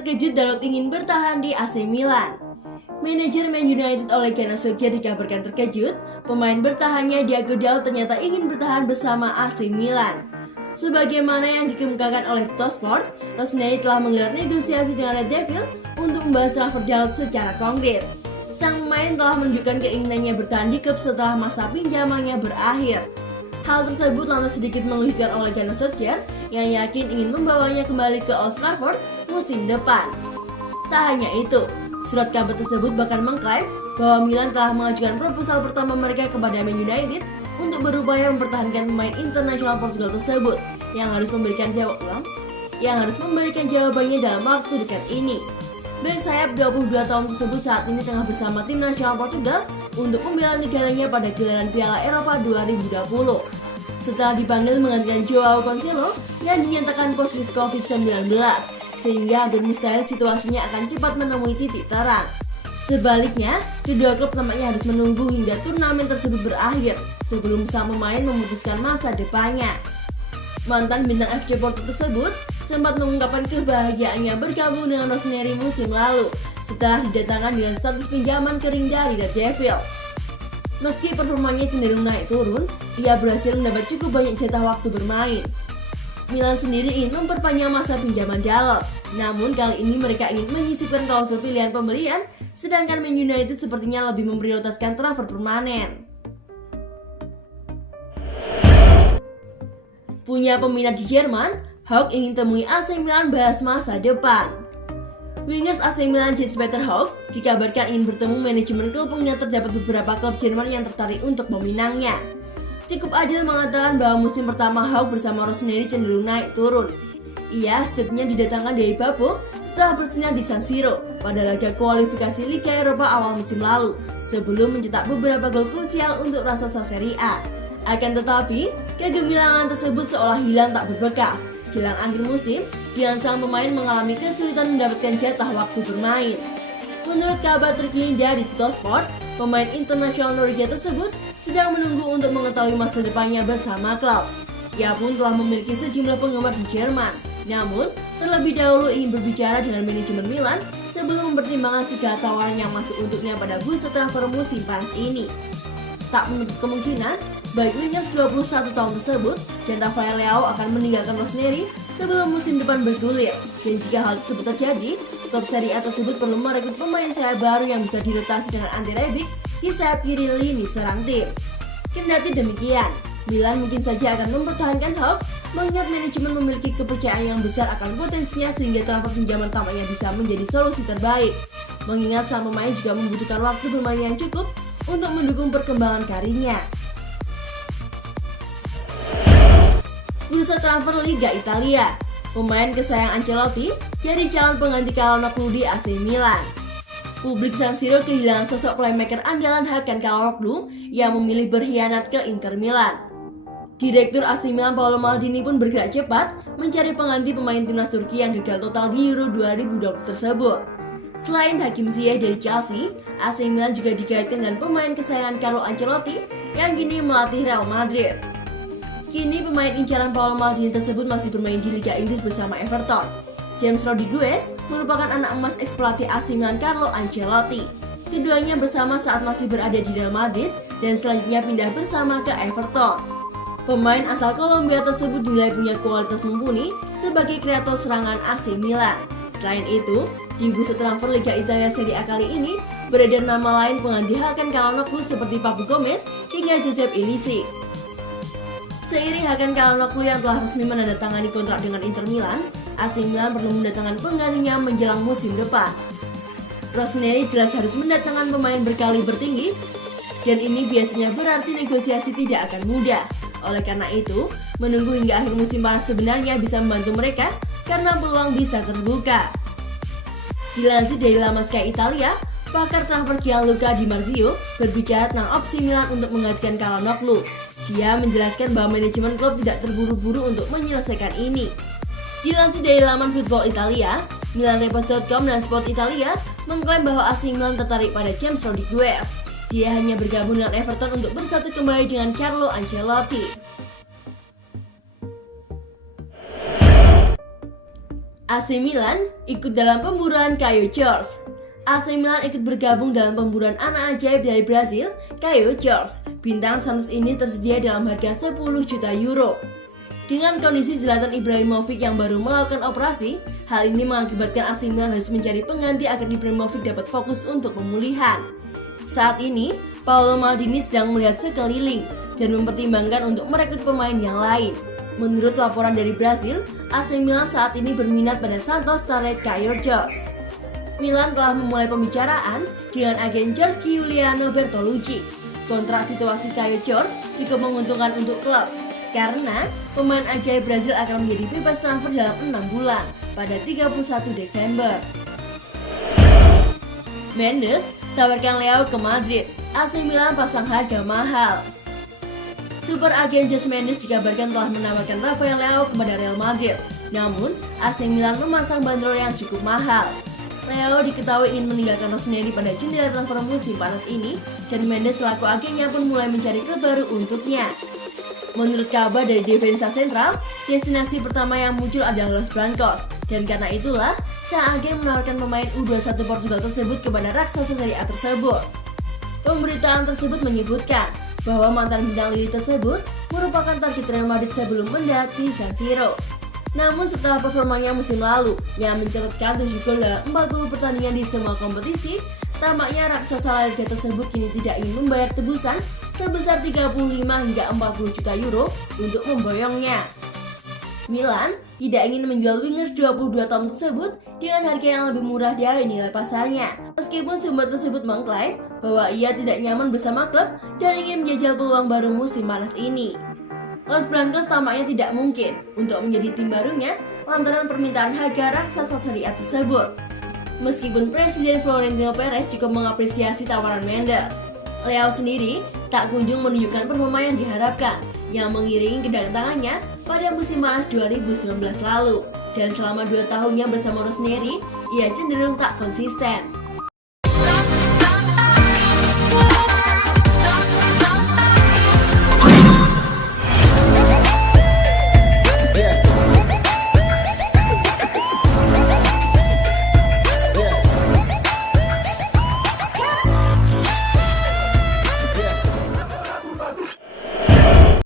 terkejut Dalot ingin bertahan di AC Milan. Manajer Man United Ole Gunnar Solskjaer dikabarkan terkejut, pemain bertahannya Diogo Dalot ternyata ingin bertahan bersama AC Milan. Sebagaimana yang dikemukakan oleh Tuttosport, Rossoneri telah menggelar negosiasi dengan Red Devil untuk membahas transfer Dalot secara konkret. Sang pemain telah menunjukkan keinginannya bertahan di klub setelah masa pinjamannya berakhir. Hal tersebut lantas sedikit mengejutkan Ole Gunnar Solskjaer yang yakin ingin membawanya kembali ke Old Trafford musim depan. Tak hanya itu, surat kabar tersebut bahkan mengklaim bahwa Milan telah mengajukan proposal pertama mereka kepada Man United untuk berupaya mempertahankan pemain internasional Portugal tersebut yang harus memberikan jawabannya dalam waktu dekat ini. Bek sayap 22 tahun tersebut saat ini tengah bersama tim nasional Portugal untuk membela negaranya pada gelaran Piala Eropa 2020. Setelah dipanggil menggantikan Joao Cancelo yang dinyatakan positif COVID-19, sehingga hampir mustahil situasinya akan cepat menemui titik terang. Sebaliknya, kedua klub tampaknya harus menunggu hingga turnamen tersebut berakhir sebelum sang pemain memutuskan masa depannya. Mantan bintang FC Porto tersebut sempat mengungkapkan kebahagiaannya bergabung dengan Rossoneri musim lalu setelah didatangkan dengan status pinjaman kering dari Red Devil. Meski performanya cenderung naik turun, ia berhasil mendapat cukup banyak jatah waktu bermain. Milan sendiri ingin memperpanjang masa pinjaman Dalot, namun kali ini mereka ingin menyisipkan klausul pilihan pembelian, sedangkan Man United sepertinya lebih memprioritaskan transfer permanen. Punya peminat di Jerman, Hawk ingin temui AC Milan bahas masa depan. Wingers AC Milan Jens-Peter Hawk dikabarkan ingin bertemu manajemen klub mengingat terdapat beberapa klub Jerman yang tertarik untuk meminangnya. Cukup adil mengatakan bahwa musim pertama Hawk bersama Rossoneri cenderung naik turun. Ia setidaknya didatangkan dari Babel setelah bersinar di San Siro pada laga kualifikasi Liga Eropa awal musim lalu sebelum mencetak beberapa gol krusial untuk raksasa Serie A. Akan tetapi, kegemilangan tersebut seolah hilang tak berbekas. Jelang akhir musim, sang pemain mengalami kesulitan mendapatkan jatah waktu bermain. Menurut kabar terkini dari Tuttosport, pemain internasional Norwegia tersebut sedang menunggu untuk mengetahui masa depannya bersama klub. Ia pun telah memiliki sejumlah penggemar di Jerman, namun terlebih dahulu ingin berbicara dengan manajemen Milan sebelum mempertimbangkan segala tawaran yang masuk untuknya pada bursa transfer musim panas ini. Tak menutup kemungkinan, baik wingers 21 tahun tersebut dan Rafael Leao akan meninggalkan Rossoneri sebelum musim depan bergulir. Dan jika hal tersebut terjadi, klub Serie A tersebut perlu merekrut pemain sayap baru yang bisa dirotasi dengan Ante Rebic di sayap kiri lini serang tim. Kendati demikian, Milan mungkin saja akan mempertahankan Hawk mengingat manajemen memiliki kepercayaan yang besar akan potensinya sehingga transfer pinjaman tampaknya bisa menjadi solusi terbaik. Mengingat sang pemain juga membutuhkan waktu bermain yang cukup untuk mendukung perkembangan karirnya. Bursa transfer Liga Italia, pemain kesayangan Ancelotti jadi calon pengganti Calhanoglu di AC Milan. Publik San Siro kehilangan sosok playmaker andalan Hakan Calhanoglu yang memilih berkhianat ke Inter Milan. Direktur AC Milan Paolo Maldini pun bergerak cepat mencari pengganti pemain timnas Turki yang gagal total di Euro 2020 tersebut. Selain Hakim Ziyech dari Chelsea, AC Milan juga dikaitkan dengan pemain kesayangan Carlo Ancelotti yang kini melatih Real Madrid. Kini pemain incaran Paolo Maldini tersebut masih bermain di Liga Inggris bersama Everton. James Rodriguez merupakan anak emas ex-pelatih AC Milan Carlo Ancelotti. Keduanya bersama saat masih berada di Real Madrid dan selanjutnya pindah bersama ke Everton. Pemain asal Kolombia tersebut dinilai punya kualitas mumpuni sebagai kreator serangan AC Milan. Selain itu, di bursa transfer Liga Italia Serie A kali ini beredar nama lain pengganti Hakan Calhanoglu seperti Papu Gomez hingga Josep Ilicic. Seiring Hakan Calhanoglu yang telah resmi menandatangani kontrak dengan Inter Milan, AC Milan perlu mendatangkan penggantinya menjelang musim depan. Rossoneri jelas harus mendatangkan pemain berkaliber tinggi, dan ini biasanya berarti negosiasi tidak akan mudah. Oleh karena itu, menunggu hingga akhir musim panas sebenarnya bisa membantu mereka karena peluang bisa terbuka. Dilansir dari laman Sky Italia, pakar transfer Gianluca Di Marzio berbicara tentang opsi Milan untuk menggantikan Calhanoglu. Dia menjelaskan bahwa manajemen klub tidak terburu-buru untuk menyelesaikan ini. Dilansir dari laman Football Italia, MilanReports.com dan Sport Italia mengklaim bahwa AC Milan tertarik pada James Rodriguez. Dia hanya bergabung dengan Everton untuk bersatu kembali dengan Carlo Ancelotti. AC Milan ikut dalam pemburuan Caio Jorge. AC Milan ikut bergabung dalam pemburuan anak ajaib dari Brasil, Caio Jorge. Bintang Santos ini tersedia dalam harga 10 juta euro. Dengan kondisi Zlatan Ibrahimovic yang baru melakukan operasi, hal ini mengakibatkan AC Milan harus mencari pengganti agar Ibrahimovic dapat fokus untuk pemulihan. Saat ini, Paolo Maldini sedang melihat sekeliling dan mempertimbangkan untuk merekrut pemain yang lain. Menurut laporan dari Brasil, AC Milan saat ini berminat pada Santos Starlet Caio Jorge. Milan telah memulai pembicaraan dengan agen Giuliano Bertolucci. Kontrak situasi Caio Jorge cukup menguntungkan untuk klub, karena pemain ajaib Brasil akan menjadi bebas transfer dalam 6 bulan pada 31 Desember. Mendes tawarkan Leo ke Madrid, AC Milan pasang harga mahal. Super agen Jose Mendes dikabarkan telah menawarkan Rafael Leo kepada Real Madrid. Namun, AC Milan memasang bandrol yang cukup mahal. Leo diketahui ingin meninggalkan Rossoneri pada jendela transfer musim panas ini, dan Mendes selaku agennya pun mulai mencari klub baru untuknya. Menurut kabar dari Defensa Central, destinasi pertama yang muncul adalah Los Blancos, dan karena itulah sang agen menawarkan pemain U21 Portugal tersebut kepada raksasa Serie A tersebut. Pemberitaan tersebut menyebutkan bahwa mantan bintang Lille tersebut merupakan target Real Madrid sebelum mendarat di San Siro. Namun setelah performanya musim lalu yang mencatatkan 7 gol dalam 40 pertandingan di semua kompetisi, tampaknya raksasa La Liga tersebut kini tidak ingin membayar tebusan sebesar 35 hingga 40 juta euro untuk memboyongnya. Milan tidak ingin menjual wingers 22 tahun tersebut dengan harga yang lebih murah dari nilai pasarnya. Meskipun sumber tersebut mengklaim bahwa ia tidak nyaman bersama klub dan ingin menjajal peluang baru musim panas ini. Los Blancos tampaknya tidak mungkin untuk menjadi tim barunya lantaran permintaan harga raksasa Serie A tersebut. Meskipun Presiden Florentino Perez cukup mengapresiasi tawaran Mendes, Leo sendiri tak kunjung menunjukkan performa yang diharapkan yang mengiringi kedatangannya pada musim panas 2019 lalu. Dan selama 2 tahunnya bersama Rossoneri, ia cenderung tak konsisten.